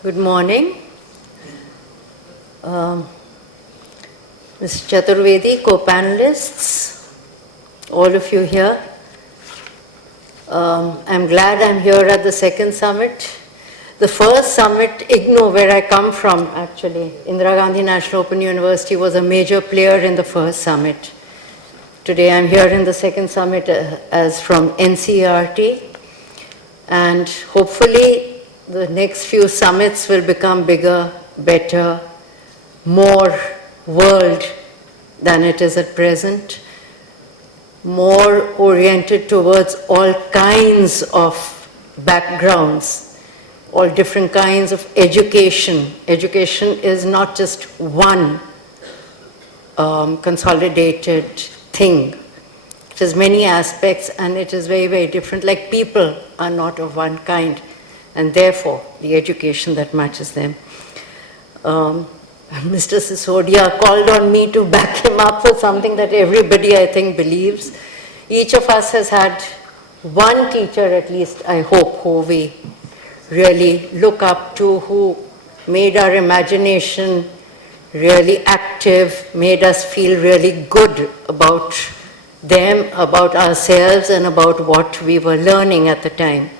Good morning. Mr. Chaturvedi, co-panelists, all of you here. I'm glad I'm here at the second summit. The first summit, IGNOU, where I come from, actually, Indira Gandhi National Open University, was a major player in the first summit. Today I'm here in the second summit as from NCERT, and hopefully the next few summits will become bigger, better, more world than it is at present, more oriented towards all kinds of backgrounds, all different kinds of education. Education is not just one consolidated thing. It has many aspects and it is very, very different. Like people are not of one kind, and therefore the education that matches them. Mr. Sisodia called on me to back him up for something that everybody, I think, believes. Each of us has had one teacher, at least, I hope, who we really look up to, who made our imagination really active, made us feel really good about them, about ourselves, and about what we were learning at the time.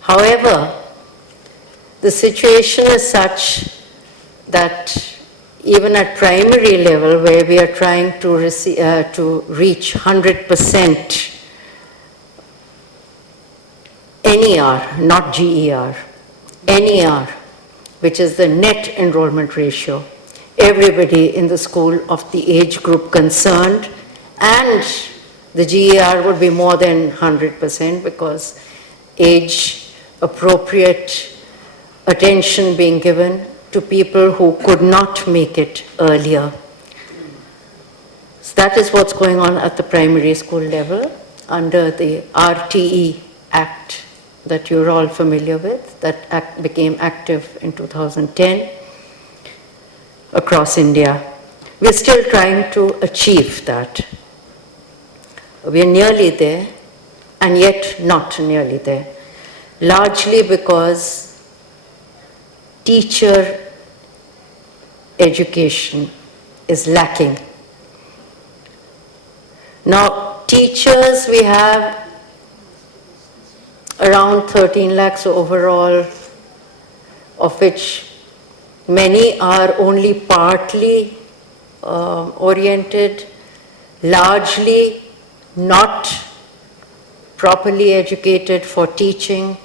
However, the situation is such that even at primary level, where we are trying to reach 100% NER, not GER, NER, which is the net enrollment ratio, everybody in the school of the age group concerned, and the GER would be more than 100% because age appropriate attention being given to people who could not make it earlier. So that is what's going on at the primary school level under the RTE Act that you're all familiar with. That act became active in 2010 across India. We're still trying to achieve that. We're nearly there, and yet not nearly there. Largely because teacher education is lacking. Now, teachers, we have around 13 lakhs overall, of which many are only partly oriented, largely not properly educated for teaching,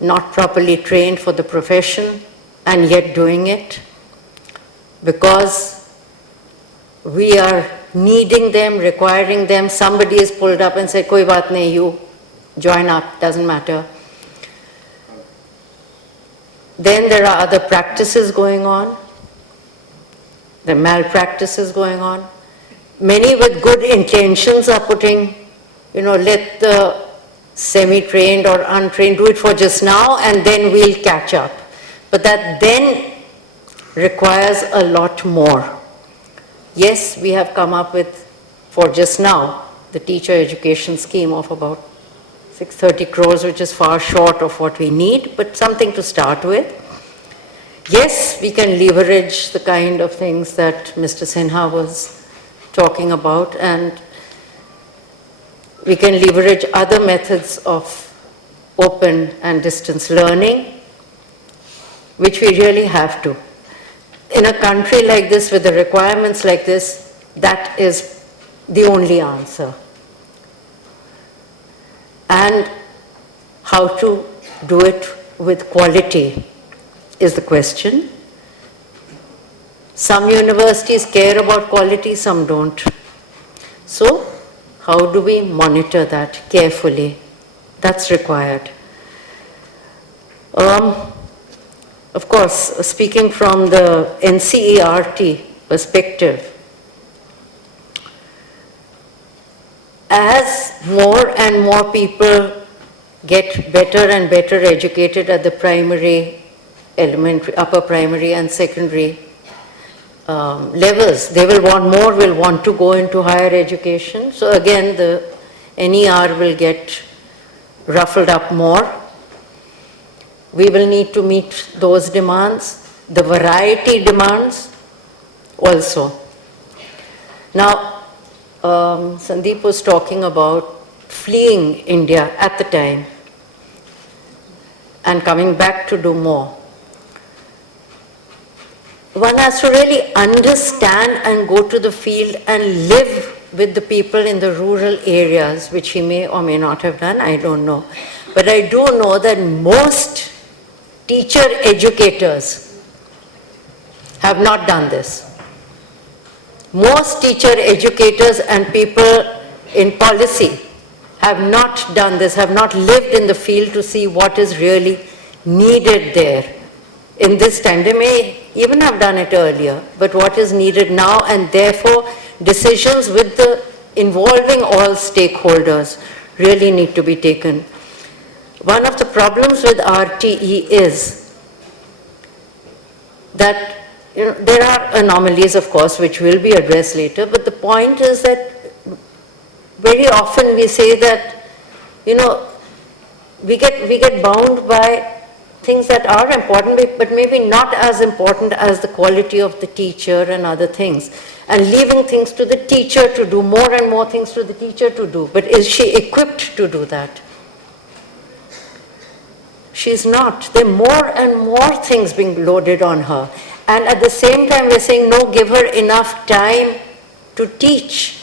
not properly trained for the profession, and yet doing it because we are needing them, requiring them. Somebody is pulled up and said, "Koi baat nahi, you join up, doesn't matter." Then there are other practices going on, the malpractices going on. Many with good intentions are putting, let the semi-trained or untrained do it for just now and then we'll catch up. But that then requires a lot more. Yes, we have come up with, for just now, the teacher education scheme of about 630 crores, which is far short of what we need, but something to start with. Yes, we can leverage the kind of things that Mr. Sinha was talking about, and we can leverage other methods of open and distance learning, which we really have to. In a country like this, with the requirements like this, that is the only answer. And how to do it with quality is the question. Some universities care about quality, some don't. So, how do we monitor that carefully? That's required. Of course, speaking from the NCERT perspective, as more and more people get better and better educated at the primary, elementary, upper primary and secondary levels, they will want to go into higher education. So again, the NER will get ruffled up more. we will need to meet those demands, the variety demands also. Now, Sandeep was talking about fleeing India at the time and coming back to do more. One has to really understand and go to the field and live with the people in the rural areas, which he may or may not have done, I don't know. But I do know that most teacher educators have not done this. Most teacher educators and people in policy have not done this, have not lived in the field to see what is really needed there in this time. They may even have done it earlier, but what is needed now, and therefore decisions with the involving all stakeholders really need to be taken. One of the problems with RTE is that there are anomalies, of course, which will be addressed later, but the point is that very often we say that, we get bound by things that are important, but maybe not as important as the quality of the teacher and other things, and leaving things to the teacher to do, more and more things to the teacher to do. But is she equipped to do that? She's not. There are more and more things being loaded on her. And at the same time, we're saying, no, give her enough time to teach.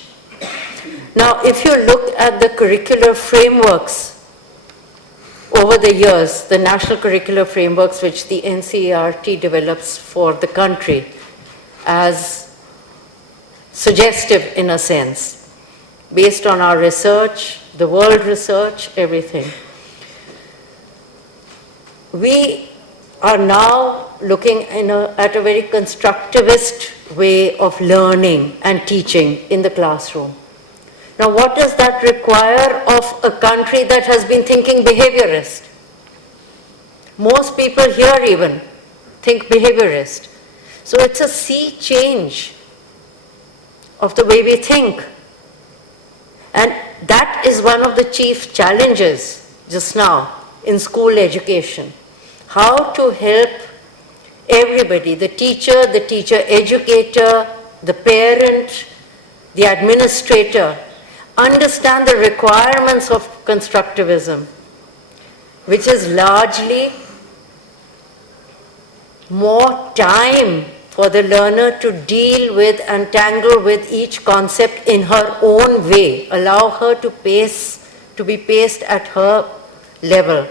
Now, if you look at the curricular frameworks over the years, the national curricular frameworks which the NCERT develops for the country as suggestive in a sense, based on our research, the world research, everything. We are now looking at a very constructivist way of learning and teaching in the classroom. Now, what does that require of a country that has been thinking behaviorist? Most people here even think behaviorist. So it's a sea change of the way we think. And that is one of the chief challenges just now in school education. How to help everybody, the teacher educator, the parent, the administrator, understand the requirements of constructivism, which is largely more time for the learner to deal with and tangle with each concept in her own way, allow her to be paced at her level.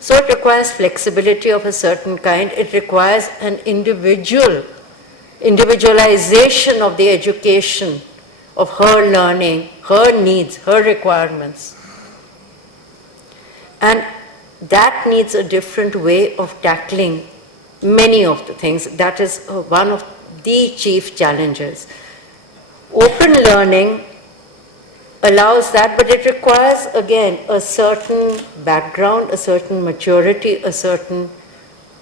So it requires flexibility of a certain kind. It requires an individualization of the education, of her learning, her needs, her requirements. And that needs a different way of tackling many of the things. That is one of the chief challenges. Open learning allows that, but it requires, again, a certain background, a certain maturity, a certain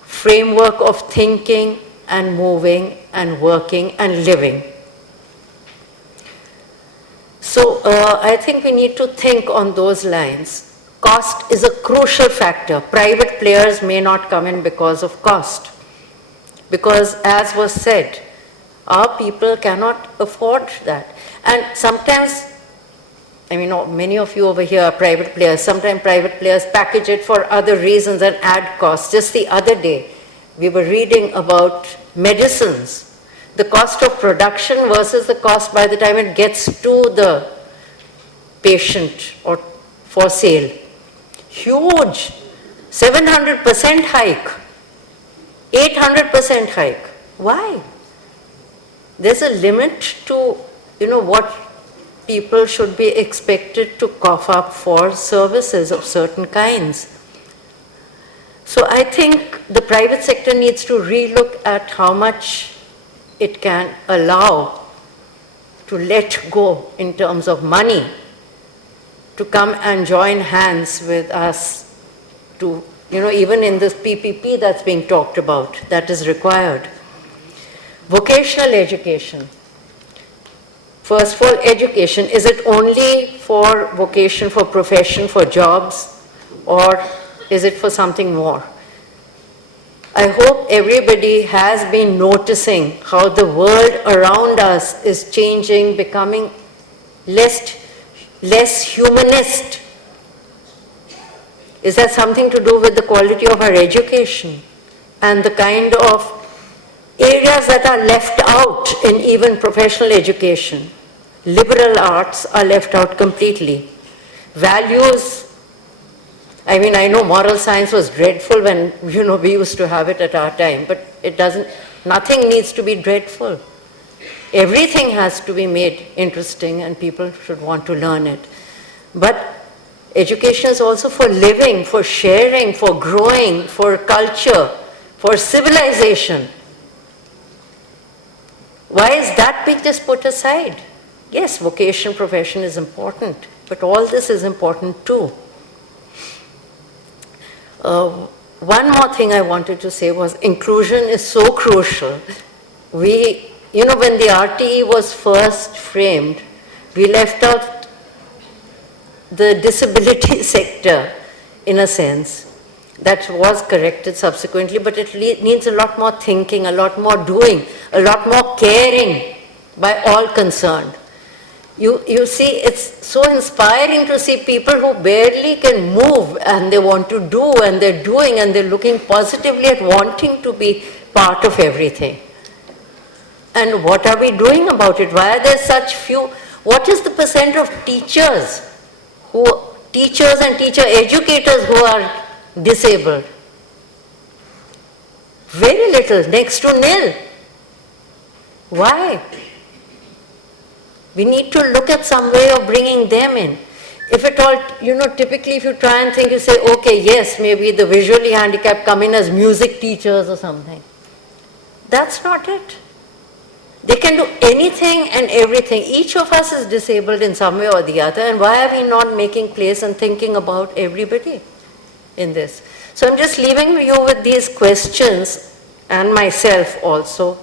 framework of thinking and moving and working and living. So I think we need to think on those lines. Cost is a crucial factor. Private players may not come in because of cost. Because, as was said, our people cannot afford that. And sometimes, many of you over here are private players. Sometimes private players package it for other reasons and add costs. Just the other day, we were reading about medicines. The cost of production versus the cost by the time it gets to the patient or for sale. Huge. 700% hike. 800% hike. Why? There's a limit to, what people should be expected to cough up for services of certain kinds. So I think the private sector needs to relook at how much it can allow to let go in terms of money, to come and join hands with us to, even in this PPP that's being talked about, that is required. Vocational education. First of all, education. Is it only for vocation, for profession, for jobs? Or Is it for something more? I hope everybody has been noticing how the world around us is changing, becoming less humanist. Is that something to do with the quality of our education and the kind of areas that are left out in even professional education? Liberal arts are left out completely. Values, I mean, I know moral science was dreadful when, we used to have it at our time, but nothing needs to be dreadful. Everything has to be made interesting and people should want to learn it. But education is also for living, for sharing, for growing, for culture, for civilization. Why is that being just put aside? Yes, vocation, profession is important, but all this is important too. One more thing I wanted to say was inclusion is so crucial. When the RTE was first framed, we left out the disability sector in a sense. That was corrected subsequently, but it needs a lot more thinking, a lot more doing, a lot more caring by all concerned. You see, it's so inspiring to see people who barely can move and they want to do and they're doing and they're looking positively at wanting to be part of everything. And what are we doing about it? Why are there such few? What is the percent of teachers and teacher educators who are disabled? Very little, next to nil. Why? We need to look at some way of bringing them in. If at all, typically if you try and think, you say, okay, yes, maybe the visually handicapped come in as music teachers or something. That's not it. They can do anything and everything. Each of us is disabled in some way or the other, and why are we not making place and thinking about everybody in this? So I'm just leaving you with these questions, and myself also,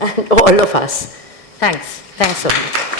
and all of us. Thanks so much.